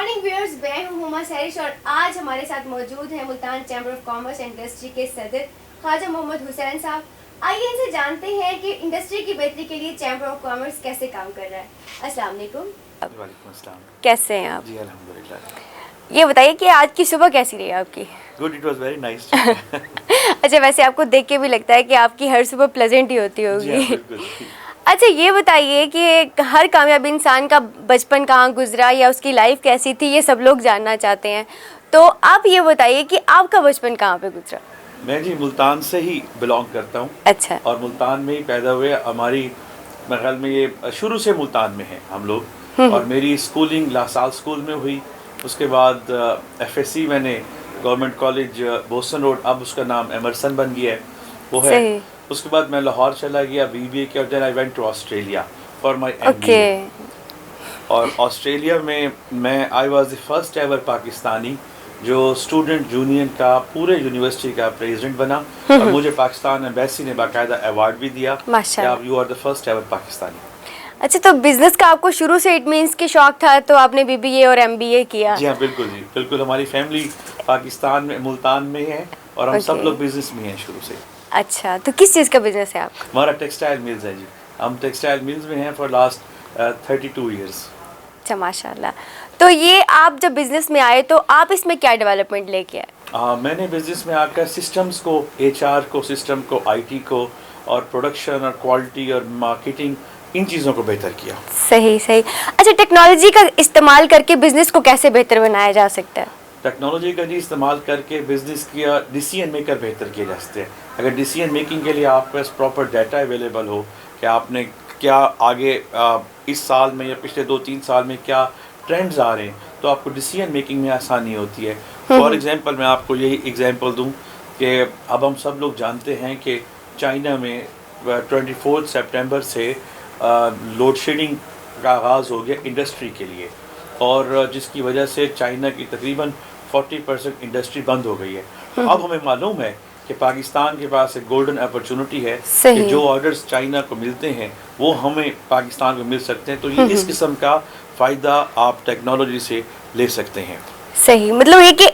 Morning viewers, मैं हूं हुमा सैरिश और आज हमारे साथ मौजूद हैं Multan chamber of commerce and industry के सदर ख्वाजा मोहम्मद हुसैन साहब। आइए इनसे जानते हैं कि इंडस्ट्री की बेहतरी के लिए चैम्बर ऑफ कॉमर्स कैसे काम कर रहा है। अस्सलाम वालेकुम। वालेकुम अस्सलाम। कैसे हैं आप? जी अल्हम्दुलिल्लाह। ये बताइए कि आज की सुबह कैसी रही आपकी? Good, it was very nice. अच्छा, वैसे आपको देख के भी लगता है कि आपकी हर सुबह प्लेजेंट ही होती होगी। अच्छा, ये बताइए कि हर कामयाब इंसान का बचपन कहाँ गुजरा या उसकी लाइफ कैसी थी, ये सब लोग जानना चाहते हैं। तो आप ये बताइए कि आपका बचपन कहाँ पे गुजरा? मैं जी मुल्तान से ही बिलोंग करता हूँ। अच्छा। और मुल्तान में ही पैदा हुए। हमारी मेरे ख्याल में ये शुरू से मुल्तान में हैं हम लोग। और मेरी स्कूलिंग लासाल स्कूल में हुई। उसके बाद FSC मैंने गवर्नमेंट कॉलेज बोस्टन रोड, अब उसका नाम एमरसन बन गया है, वो है। उसके बाद मैं लाहौर चला गया BBA किया। Then I went to Australia for my MBA। और ऑस्ट्रेलिया में मैं I was the first ever Pakistani जो स्टूडेंट यूनियन का पूरे यूनिवर्सिटी का प्रेसिडेंट बना। और मुझे पाकिस्तान एम्बेसी ने बाकायदा अवार्ड भी दिया कि आप you are the first ever Pakistani. अच्छा, तो बिजनेस का आपको शुरू से इट मीन्स कि शौक था, तो आपने BBA और MBA किया? जी हाँ, बिल्कुल जी, बिल्कुल। हमारी फैमिली पाकिस्तान में मुल्तान में है और हम सब लोग बिजनेस में हैं शुरू से। अच्छा, तो किस चीज़ का बिजनेस है आपका? हमारा टेक्सटाइल मिल्स है जी। हम टेक्सटाइल मिल्स में हैं फॉर लास्ट 32 ईयर्स। अच्छा, माशाल्लाह। तो ये आप जब बिजनेस में आए तो आप इसमें क्या डेवलपमेंट लेके आए? मैंने बिजनेस में आकर सिस्टम्स को, HR को, सिस्टम को, IT को और प्रोडक्शन और क्वालिटी और मार्केटिंग, इन चीज़ों को बेहतर किया। सही सही। अच्छा, टेक्नोलॉजी का इस्तेमाल करके बिजनेस को कैसे बेहतर बनाया जा सकता है? टेक्नोलॉजी का जी इस्तेमाल करके बिजनेस किया डिसीजन मेकर बेहतर किए जा सकते हैं। अगर डिसीजन मेकिंग के लिए आपके पास प्रॉपर डाटा अवेलेबल हो कि आपने क्या आगे इस साल में या पिछले 2-3 साल में क्या ट्रेंड्स आ रहे हैं, तो आपको डिसीजन मेकिंग में आसानी होती है। फॉर एग्जांपल मैं आपको यही एग्जांपल दूं कि अब हम सब लोग जानते हैं कि चाइना में 24 सितंबर से लोड शेडिंग का आगाज़ हो गया इंडस्ट्री के लिए, और जिसकी वजह से चाइना की तकरीबन 40% इंडस्ट्री बंद हो गई है। अब हमें मालूम है कि पाकिस्तान के पास एक गोल्डन अपॉर्चुनिटी है कि जो ऑर्डर्स चाइना को मिलते हैं वो हमें पाकिस्तान को मिल सकते हैं। तो ये इस किस्म का फ़ायदा आप टेक्नोलॉजी से ले सकते हैं। सही, मतलब ये कि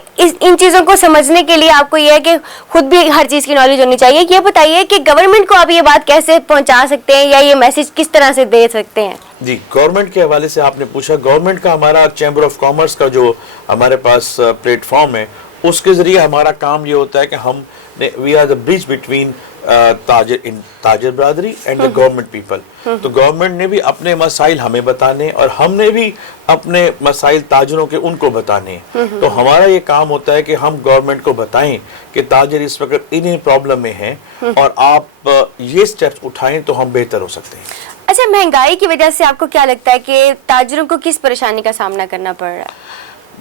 इन चीज़ों को समझने के लिए आपको ये है कि खुद भी हर चीज़ की नॉलेज होनी चाहिए। ये बताइए कि गवर्नमेंट को आप ये बात कैसे पहुंचा सकते हैं या ये मैसेज किस तरह से दे सकते हैं? जी, गवर्नमेंट के हवाले से आपने पूछा। गवर्नमेंट का हमारा चैम्बर ऑफ कॉमर्स का जो हमारे पास प्लेटफॉर्म है, उसके ज़रिए हमारा काम ये होता है कि हम we are the bridge between ताजर बरादरी एंड द गवर्नमेंट पीपल। तो गवर्नमेंट ने भी अपने मसाइल हमें बताने और हमने भी अपने मसाइल ताजरों के उनको बताने। तो हमारा ये काम होता है कि हम गवर्नमेंट को बताएं कि ताजर इस वक्त इन प्रॉब्लम में हैं और आप ये स्टेप्स उठाएं तो हम बेहतर हो सकते हैं। अच्छा, महंगाई की वजह से आपको क्या लगता है कि ताजरों को किस परेशानी का सामना करना पड़ रहा है?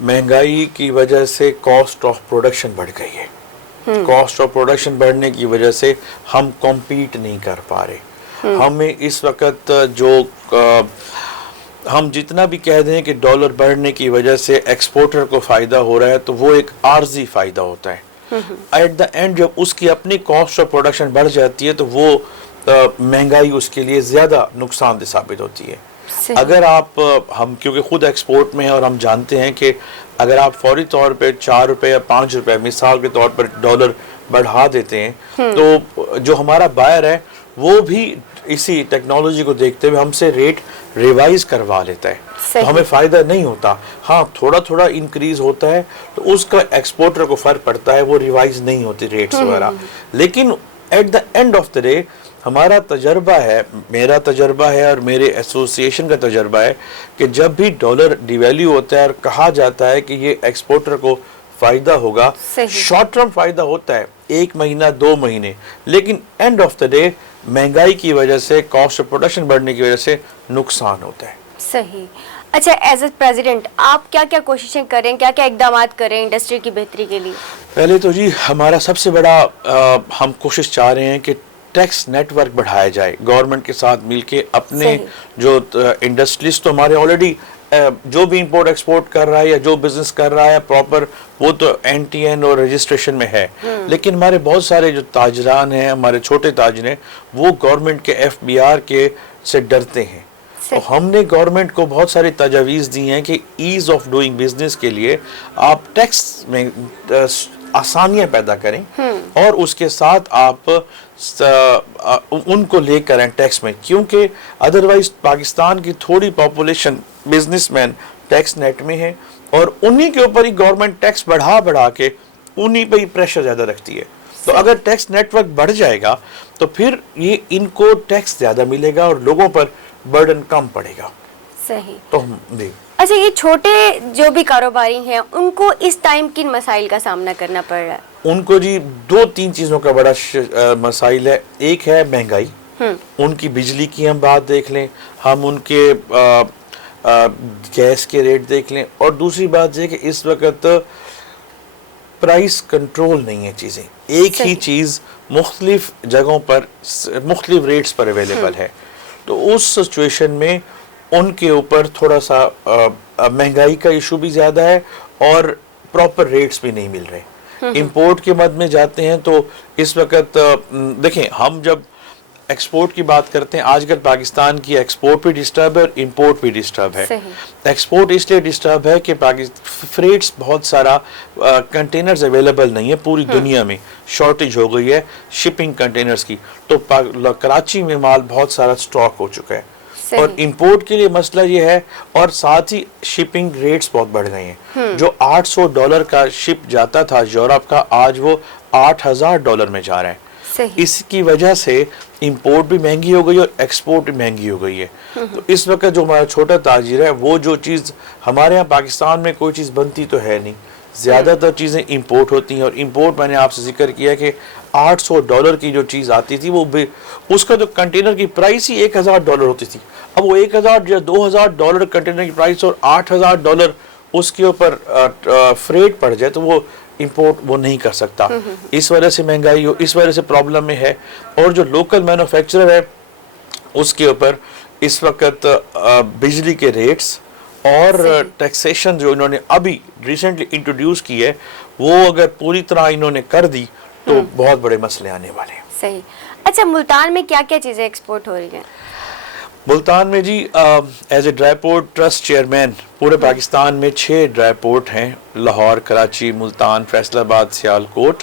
महंगाई की वजह से कॉस्ट ऑफ प्रोडक्शन बढ़ गई है। कॉस्ट ऑफ प्रोडक्शन बढ़ने की वजह से हम कॉम्पीट नहीं कर पा रहे। हमें इस वक्त हम जितना भी कह दें कि डॉलर बढ़ने की वजह से एक्सपोर्टर को फ़ायदा हो रहा है, तो वो एक आर्जी फ़ायदा होता है। एट द एंड जब उसकी अपनी कॉस्ट ऑफ प्रोडक्शन बढ़ जाती है तो वो महंगाई उसके लिए ज़्यादा नुकसानदेह साबित होती है। अगर आप हम क्योंकि खुद एक्सपोर्ट में हैं और हम जानते हैं कि अगर आप फौरी तौर पे 4 रुपये या 5 रुपये मिसाल के तौर पर डॉलर बढ़ा देते हैं, तो जो हमारा बायर है वो भी इसी टेक्नोलॉजी को देखते हुए हमसे रेट रिवाइज करवा लेता है। तो हमें फ़ायदा नहीं होता। हाँ, थोड़ा थोड़ा इंक्रीज होता है तो उसका एक्सपोर्टर को फ़र्क पड़ता है, वो रिवाइज नहीं होती रेट्स वगैरह। लेकिन at the end of the day हमारा तजर्बा है, मेरा तजर्बा है और मेरे एसोसिएशन का तजर्बा है कि जब भी डॉलर डिवैल्यू होता है और कहा जाता है कि ये एक्सपोर्टर को फ़ायदा होगा, शॉर्ट टर्म फ़ायदा होता है 1 महीना 2 महीने, लेकिन एंड ऑफ द डे महंगाई की वजह से, कॉस्ट ऑफ प्रोडक्शन बढ़ने की वजह से नुकसान होता है। सही। अच्छा, एज ए प्रेसिडेंट आप क्या क्या कोशिशें करें, क्या क्या इकदाम करें इंडस्ट्री की बेहतरी के लिए? पहले तो जी हमारा सबसे बड़ा हम कोशिश चाह रहे हैं कि टैक्स नेटवर्क बढ़ाया जाए। गवर्नमेंट के साथ मिलके अपने जो इंडस्ट्रीज तो हमारे ऑलरेडी जो भी इंपोर्ट एक्सपोर्ट कर रहा है या जो बिजनेस कर रहा है प्रॉपर, वो तो NTN और रजिस्ट्रेशन में है। लेकिन हमारे बहुत सारे जो ताजरान हैं, हमारे छोटे ताजर हैं, वो गवर्नमेंट के FBR के से डरते हैं। तो हमने गवर्नमेंट को बहुत सारी तजावीज़ दी हैं कि ईज़ ऑफ डूइंग बिजनेस के लिए आप टैक्स में आसानियां पैदा करें और उसके साथ आप उनको लेकर आए टैक्स में, क्योंकि अदरवाइज पाकिस्तान की थोड़ी पॉपुलेशन बिजनेसमैन टैक्स नेट में है और उन्हीं के ऊपर ही गवर्नमेंट टैक्स बढ़ा के उन्हीं पे ही प्रेशर ज़्यादा रखती है। तो अगर टैक्स नेटवर्क बढ़ जाएगा तो फिर ये इनको टैक्स ज़्यादा मिलेगा और लोगों पर बर्डन कम पड़ेगा। सही। तो जी, अच्छा, ये छोटे जो भी कारोबारी हैं उनको इस टाइम किन मसाइल का सामना करना पड़ रहा है? उनको जी 2-3 चीज़ों का बड़ा मसाइल है। एक है महंगाई, उनकी बिजली की हम बात देख लें, हम उनके गैस के रेट देख लें, और दूसरी बात ये कि इस वक्त प्राइस कंट्रोल नहीं है चीज़ें, एक ही चीज़ मुख्तलिफ जगहों पर मुख्तलिफ रेट्स पर अवेलेबल है। तो उस सिचुएशन में उनके ऊपर थोड़ा सा महंगाई का इशू भी ज़्यादा है और प्रॉपर रेट्स भी नहीं मिल रहे। इंपोर्ट के मद में जाते हैं तो इस वक्त देखें, हम जब एक्सपोर्ट की बात करते हैं, आजकल पाकिस्तान की एक्सपोर्ट भी डिस्टर्ब है और इंपोर्ट भी डिस्टर्ब है। एक्सपोर्ट इसलिए डिस्टर्ब है कि फ्रेट्स बहुत सारा कंटेनर्स अवेलेबल नहीं है, पूरी दुनिया में शॉर्टेज हो गई है शिपिंग कंटेनर्स की, तो कराची में माल बहुत सारा स्टॉक हो चुका है और इंपोर्ट के लिए मसला ये है, और साथ ही शिपिंग रेट्स बहुत बढ़ गए हैं। जो $800 का शिप जाता था यूरोप का, आज वो $8,000 में जा रहा है। इसकी वजह से इंपोर्ट भी महंगी हो गई और एक्सपोर्ट भी महंगी हो गई है। तो इस वक्त जो हमारा छोटा ताजिर है, वो जो चीज़ हमारे यहाँ पाकिस्तान में कोई चीज़ बनती तो है नहीं, ज़्यादातर चीज़ें इंपोर्ट होती हैं, और इंपोर्ट मैंने आपसे जिक्र किया कि $800 की जो चीज़ आती थी, वो उसका जो कंटेनर की प्राइस ही $1,000 होती थी। अब वो $1,000 या $2,000 कंटेनर की प्राइस और $8,000 उसके ऊपर फ्रेट पड़ जाए तो वो इंपोर्ट वो नहीं कर सकता। इस वजह से महंगाई हो, इस वजह से प्रॉब्लम में है। और जो लोकल मैन्युफैक्चरर है उसके ऊपर इस वक्त बिजली के रेट्स और टैक्सेशन जो इन्होंने अभी रिसेंटली इंट्रोड्यूस की है, वो अगर पूरी तरह इन्होंने कर दी तो बहुत बड़े मसले आने वाले हैं। सही। अच्छा, मुल्तान में क्या क्या चीज़ें एक्सपोर्ट हो रही हैं? मुल्तान में जी as a dry port trust chairman पूरे पाकिस्तान में 6 ड्राई पोर्ट हैं, लाहौर, कराची, मुल्तान, फैसलाबाद, सियालकोट,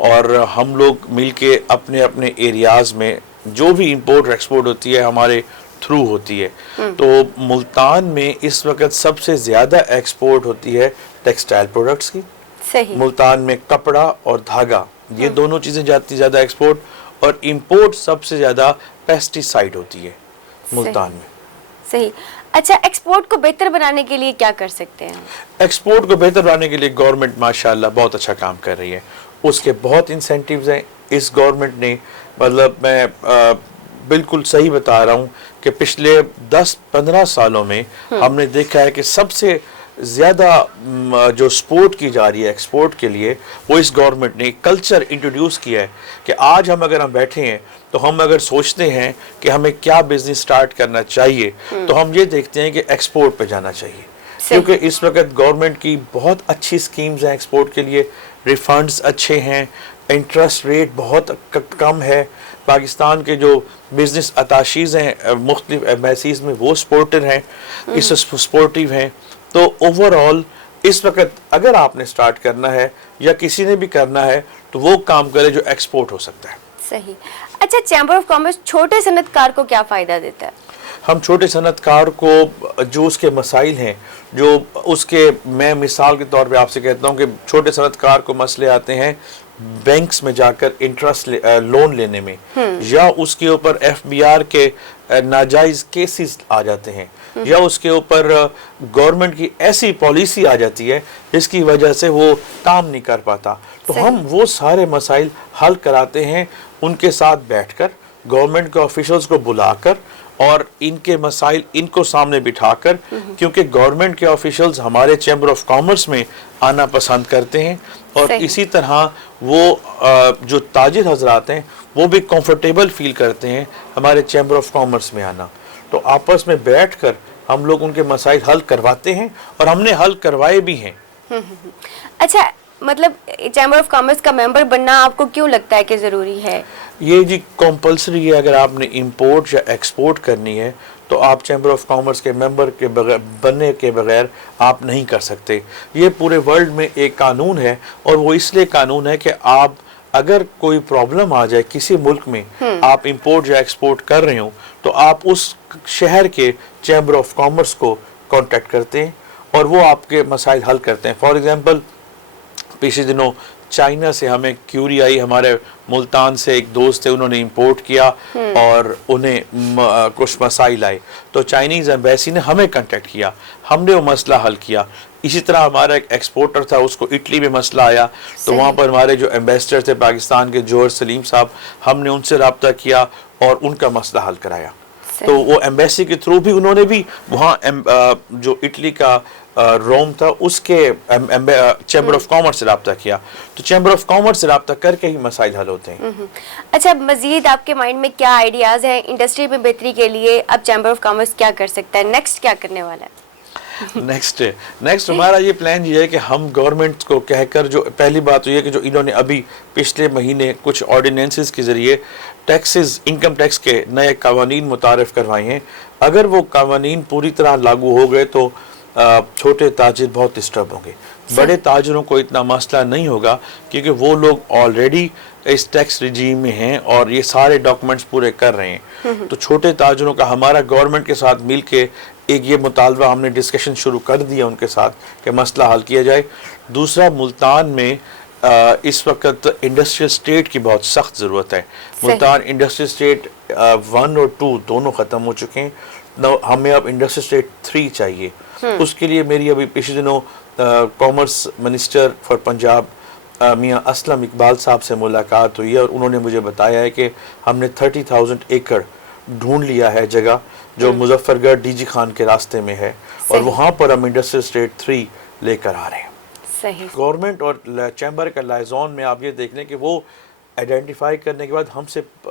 और हम लोग मिलके अपने अपने एरियाज़ में जो भी इंपोर्ट एक्सपोर्ट होती है हमारे थ्रू होती है। तो मुल्तान में इस वक्त सबसे ज़्यादा एक्सपोर्ट होती है टेक्सटाइल प्रोडक्ट्स की। सही। मुल्तान में कपड़ा और धागा, ये दोनों चीज़ें जाती ज़्यादा एक्सपोर्ट, और इंपोर्ट सबसे ज़्यादा पेस्टिसाइड होती है मुल्तान में। सही। अच्छा, एक्सपोर्ट को बेहतर बनाने के लिए क्या कर सकते हैं? एक्सपोर्ट को बेहतर बनाने के लिए गवर्नमेंट माशाल्लाह बहुत अच्छा काम कर रही है, उसके बहुत इंसेंटिव्स हैं। इस गवर्नमेंट ने, मतलब मैं बिल्कुल सही बता रहा हूँ कि पिछले 10-15 सालों में हमने देखा है कि सबसे ज़्यादा जो सपोर्ट की जा रही है एक्सपोर्ट के लिए, वो इस गवर्नमेंट ने कल्चर इंट्रोड्यूस किया है कि आज अगर हम बैठे हैं तो हम अगर सोचते हैं कि हमें क्या बिजनेस स्टार्ट करना चाहिए, तो हम ये देखते हैं कि एक्सपोर्ट पे जाना चाहिए, क्योंकि इस वक्त गवर्नमेंट की बहुत अच्छी स्कीम्स हैं एक्सपोर्ट के लिए, रिफंड्स अच्छे हैं, इंटरेस्ट रेट बहुत कम है। पाकिस्तान के जो बिजनेस अताशीज़ हैं मुख्तलिफ एम्बेसीज़ में, वो सपोर्टर हैं, इस सपोर्टिव हैं। तो ओवरऑल इस वक्त अगर आपने स्टार्ट करना है या किसी ने भी करना है तो वो काम करे जो एक्सपोर्ट हो सकता है। सही। अच्छा, चैम्बर ऑफ कॉमर्स छोटे सनतकार को क्या फ़ायदा देता है? हम छोटे सनतकार को जो उसके मसाइल हैं, जो उसके, मैं मिसाल के तौर पे आपसे कहता हूँ कि छोटे सनतकार को मसले आते हैं बैंक्स में जाकर इंटरेस्ट लोन लेने में, या उसके ऊपर FBR के नाजायज़ केसेस आ जाते हैं, या उसके ऊपर गवर्नमेंट की ऐसी पॉलिसी आ जाती है जिसकी वजह से वो काम नहीं कर पाता। तो हम वो सारे मसाइल हल कराते हैं उनके साथ बैठकर, गवर्नमेंट के ऑफिशियल्स को बुलाकर, और इनके मसाइल इनको सामने बिठाकर, क्योंकि गवर्नमेंट के ऑफिशियल्स हमारे चैम्बर ऑफ कॉमर्स में आना पसंद करते हैं, और इसी तरह वो जो ताजिर हजरात हैं वो भी कंफर्टेबल फील करते हैं हमारे चैम्बर ऑफ कॉमर्स में आना। तो आपस में बैठकर हम लोग उनके मसाइल हल करवाते हैं, और हमने हल करवाए भी हैं। अच्छा, मतलब चैम्बर ऑफ कॉमर्स का मेंबर बनना आपको क्यों लगता है कि ज़रूरी है? ये जी कंपल्सरी है, अगर आपने इंपोर्ट या एक्सपोर्ट करनी है تو آپ چیمبر آف کامرس کے ممبر کے بغیر بننے کے بغیر آپ نہیں کر سکتے. یہ پورے ورلڈ میں ایک قانون ہے, اور وہ اس لیے قانون ہے کہ آپ اگر کوئی پرابلم آ جائے کسی ملک میں, آپ امپورٹ یا ایکسپورٹ کر رہے ہوں, تو آپ اس شہر کے چیمبر آف کامرس کو کانٹیکٹ کرتے ہیں اور وہ آپ کے مسائل حل کرتے ہیں. فار ایگزامپل پچھلے دنوں چائنا سے ہمیں کیوری آئی, ہمارے ملتان سے ایک دوست تھے, انہوں نے امپورٹ کیا اور انہیں کچھ مسائل آئے, تو چائنیز ایمبیسی نے ہمیں کنٹیکٹ کیا, ہم نے وہ مسئلہ حل کیا. اسی طرح ہمارا ایک ایکسپورٹر تھا, اس کو اٹلی میں مسئلہ آیا, تو وہاں پر ہمارے جو ایمبیسڈر تھے پاکستان کے جوہر سلیم صاحب, ہم نے ان سے رابطہ کیا اور ان کا مسئلہ حل کرایا. تو وہ ایمبیسی کے تھرو بھی انہوں نے بھی وہاں جو اٹلی کا روم تھا اس کے چیمبر آف کامرس سے رابطہ کیا. تو چیمبر آف کامرس سے رابطہ کر کے ہی مسائل حل ہوتے ہیں. اچھا, مزید آپ کے مائنڈ میں کیا آئیڈیاز ہیں انڈسٹری میں بہتری کے لیے؟ اب چیمبر آف کامرس کیا کر سکتا ہے, نیکسٹ کیا کرنے والا ہے؟ نیکسٹ ہمارا یہ پلان یہ ہے کہ ہم گورنمنٹ کو کہہ کر, جو پہلی بات تو یہ کہ جو انہوں نے ابھی پچھلے مہینے کچھ آرڈیننسز کے ذریعے ٹیکسز, انکم ٹیکس کے نئے قوانین متعارف کروائے ہیں, اگر وہ قوانین پوری طرح لاگو ہو گئے تو چھوٹے تاجر بہت ڈسٹرب ہوں گے. بڑے تاجروں کو اتنا مسئلہ نہیں ہوگا کیونکہ وہ لوگ آلریڈی اس ٹیکس رجیم میں ہیں اور یہ سارے ڈاکومنٹس پورے کر رہے ہیں. تو چھوٹے تاجروں کا ہمارا گورنمنٹ کے ساتھ مل کے ایک یہ مطالبہ, ہم نے ڈسکشن شروع کر دیا ان کے ساتھ کہ مسئلہ حل کیا جائے. دوسرا, ملتان میں اس وقت انڈسٹریل اسٹیٹ کی بہت سخت ضرورت ہے. ملتان انڈسٹریل اسٹیٹ 1 اور 2 دونوں ختم ہو چکے ہیں, ہمیں اب انڈسٹریل اسٹیٹ 3 چاہیے. اس کے لیے میری ابھی پچھلے دنوں کامرس منسٹر فار پنجاب میاں اسلم اقبال صاحب سے ملاقات ہوئی ہے, اور انہوں نے مجھے بتایا ہے کہ ہم نے 30,000 ایکڑ ڈھونڈ لیا ہے جگہ جو مظفر گڑھ ڈی جی خان کے راستے میں ہے, اور وہاں پر ہم انڈسٹریل اسٹیٹ 3 لے کر آ رہے ہیں. گورنمنٹ اور چیمبر کا لائزون میں آپ یہ دیکھ لیں کہ وہ آئیڈینٹیفائی کرنے کے بعد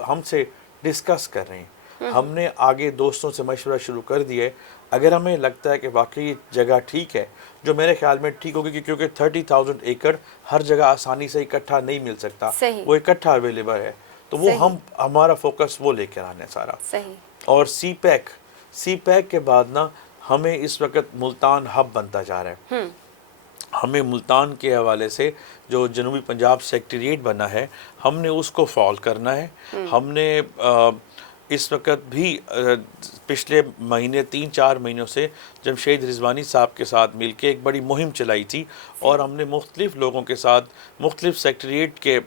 ہم سے ڈسکس کر رہے ہیں. ہم نے آگے دوستوں سے مشورہ شروع کر دیا ہے. اگر ہمیں لگتا ہے کہ واقعی جگہ ٹھیک ہے, جو میرے خیال میں ٹھیک ہوگی کیونکہ 30,000 ایکڑ ہر جگہ آسانی سے اکٹھا نہیں مل سکتا, وہ اکٹھا اویلیبل ہے, تو وہ ہمارا فوکس وہ لے کر آنا ہے سارا. اور سی پیک کے بعد نا ہمیں اس وقت ملتان ہب بنتا جا رہا ہے. ہمیں ملتان کے حوالے سے جو جنوبی پنجاب سیکٹریٹ بنا ہے, ہم نے اس کو فال کرنا ہے. ہم نے اس وقت بھی پچھلے مہینے 3-4 مہینوں سے جمشید رضوانی صاحب کے ساتھ مل کے ایک بڑی مہم چلائی تھی, اور ہم نے مختلف لوگوں کے ساتھ مختلف سیکٹریٹ کے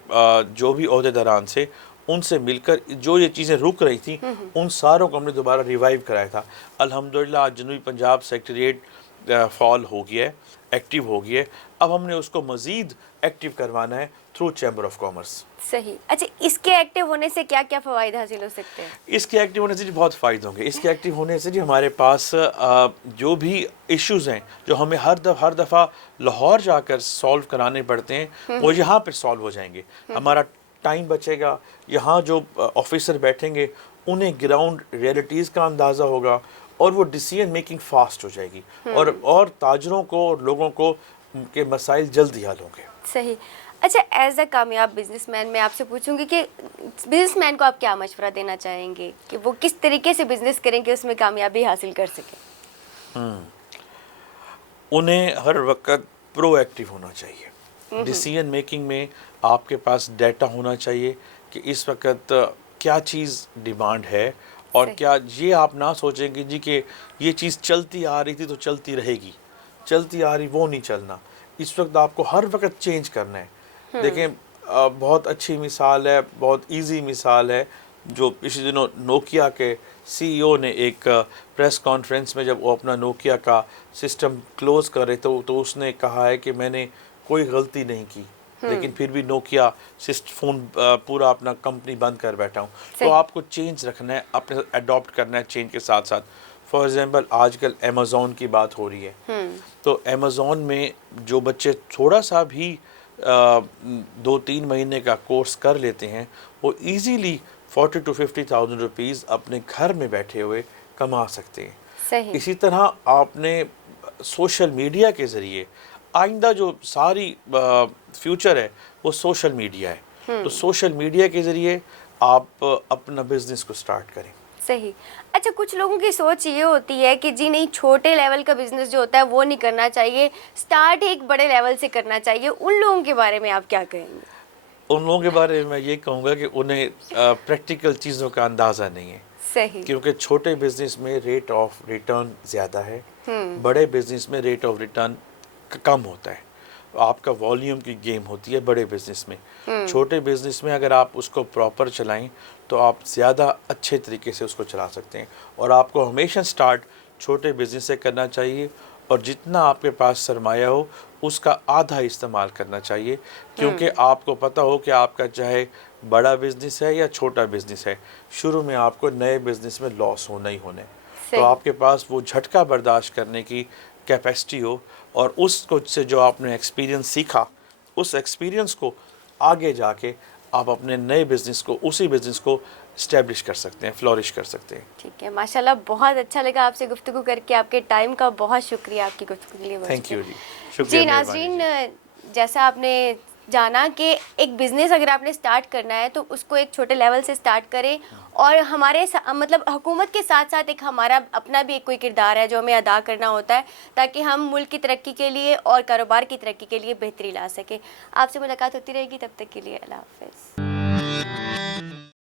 جو بھی عہدیداران سے ان سے مل کر جو یہ چیزیں رک رہی تھیں ان ساروں کو ہم نے دوبارہ ریوائیو کرایا تھا. الحمدللہ آج جنوبی پنجاب سیکٹریٹ فال ہو گیا ہے, ایکٹیو ہو گیا ہے. اب ہم نے اس کو مزید ایکٹیو کروانا ہے تھرو چیمبر آف کامرس. صحیح. اچھا, اس کے ایکٹیو ہونے سے کیا کیا فوائد حاصل ہو سکتے ہیں؟ اس کے ایکٹیو ہونے سے جی بہت فائدے ہوں گے. اس کے ایکٹیو ہونے سے جی ہمارے پاس جو بھی ایشوز ہیں جو ہمیں ہر دفعہ لاہور جا کر سالو کرانے پڑتے ہیں, وہ یہاں پہ سالو ہو جائیں گے. ہمارا ٹائم بچے گا, یہاں جو آفیسر بیٹھیں گے انہیں گراؤنڈ ریئلٹیز کا اندازہ ہوگا, اور وہ ڈیسیژن میکنگ فاسٹ ہو جائے گی, اور تاجروں کو اور لوگوں کو کے مسائل جلدی حل ہوں گے. صحیح. اچھا, ایز اے کامیاب بزنس مین میں آپ سے پوچھوں گی کہ بزنس مین کو آپ کیا مشورہ دینا چاہیں گے کہ وہ کس طریقے سے بزنس کریں کہ اس میں کامیابی حاصل کر سکیں؟ انہیں ہر وقت پرو ایکٹیو ہونا چاہیے. ڈیسیژن میکنگ میں آپ کے پاس ڈیٹا ہونا چاہیے کہ اس وقت کیا چیز ڈیمانڈ ہے, اور کیا یہ آپ نہ سوچیں گے جی کہ یہ چیز چلتی آ رہی تھی تو چلتی رہے گی, چلتی آ رہی وہ نہیں چلنا. اس وقت آپ کو ہر وقت چینج کرنا ہے. دیکھیں بہت اچھی مثال ہے, بہت ایزی مثال ہے, جو پچھلے دنوں نوکیا کے سی ای او نے ایک پریس کانفرنس میں جب وہ اپنا نوکیا کا سسٹم کلوز کر رہے تھے تو اس نے کہا ہے کہ میں نے کوئی غلطی نہیں کی, لیکن پھر بھی نوکیا فون پورا اپنا کمپنی بند کر بیٹھا ہوں. تو آپ کو چینج رکھنا ہے, اپنے اڈاپٹ کرنا ہے چینج کے ساتھ ساتھ. فار ایگزامپل آج کل امیزون کی بات ہو رہی ہے, تو امیزون میں جو بچے تھوڑا سا بھی 2-3 مہینے کا کورس کر لیتے ہیں وہ ایزیلی 40,000 to 50,000 روپیز اپنے گھر میں بیٹھے ہوئے کما سکتے ہیں. صحیح. اسی طرح آپ نے سوشل میڈیا کے ذریعے آئندہ جو ساری فیوچر ہے وہ سوشل میڈیا ہے, تو سوشل میڈیا کے ذریعے آپ اپنا بزنس کو سٹارٹ کریں. صحیح. اچھا کچھ لوگوں کی سوچ یہ ہوتی ہے کہ جی نہیں چھوٹے لیول کا بزنس جو ہوتا ہے وہ نہیں کرنا چاہیے, اسٹارٹ ایک بڑے لیول سے کرنا چاہیے, ان لوگوں کے بارے میں آپ کیا کہیں گے؟ ان لوگوں کے بارے میں یہ کہوں گا کہ انہیں پریکٹیکل چیزوں کا اندازہ نہیں ہے, صحیح. کیونکہ چھوٹے بزنس میں ریٹ آف ریٹرن زیادہ ہے, بڑے بزنس میں ریٹ آف ریٹرن کم ہوتا ہے. آپ کا والیوم کی گیم ہوتی ہے بڑے بزنس میں. چھوٹے بزنس میں اگر آپ اس کو پراپر چلائیں تو آپ زیادہ اچھے طریقے سے اس کو چلا سکتے ہیں, اور آپ کو ہمیشہ سٹارٹ چھوٹے بزنس سے کرنا چاہیے, اور جتنا آپ کے پاس سرمایہ ہو اس کا آدھا استعمال کرنا چاہیے, کیونکہ آپ کو پتہ ہو کہ آپ کا چاہے بڑا بزنس ہے یا چھوٹا بزنس ہے, شروع میں آپ کو نئے بزنس میں لاس ہونا ہی ہونے, تو آپ کے پاس وہ جھٹکا برداشت کرنے کی کیپیسٹی ہو, اور اس کو سے جو آپ نے ایکسپیرینس سیکھا اس ایکسپیرینس کو آگے جا کے آپ اپنے نئے بزنس کو اسی بزنس کو اسٹیبلش کر سکتے ہیں, فلورش کر سکتے ہیں. ٹھیک ہے, ماشاء اللہ بہت اچھا لگا آپ سے گفتگو کر کے, آپ کے ٹائم کا بہت شکریہ آپ کی گفتگو کے لیے. تھینک یو جی, شکریہ. جی ناظرین, جیسا آپ نے جانا کہ ایک بزنس اگر آپ نے اسٹارٹ کرنا ہے تو اس کو ایک چھوٹے لیول سے اسٹارٹ کریں, اور ہمارے مطلب حکومت کے ساتھ ساتھ ایک ہمارا اپنا بھی ایک کوئی کردار ہے جو ہمیں ادا کرنا ہوتا ہے تاکہ ہم ملک کی ترقی کے لیے اور کاروبار کی ترقی کے لیے بہتری لا سکیں. آپ سے ملاقات ہوتی رہے گی, تب تک کے لیے اللہ حافظ.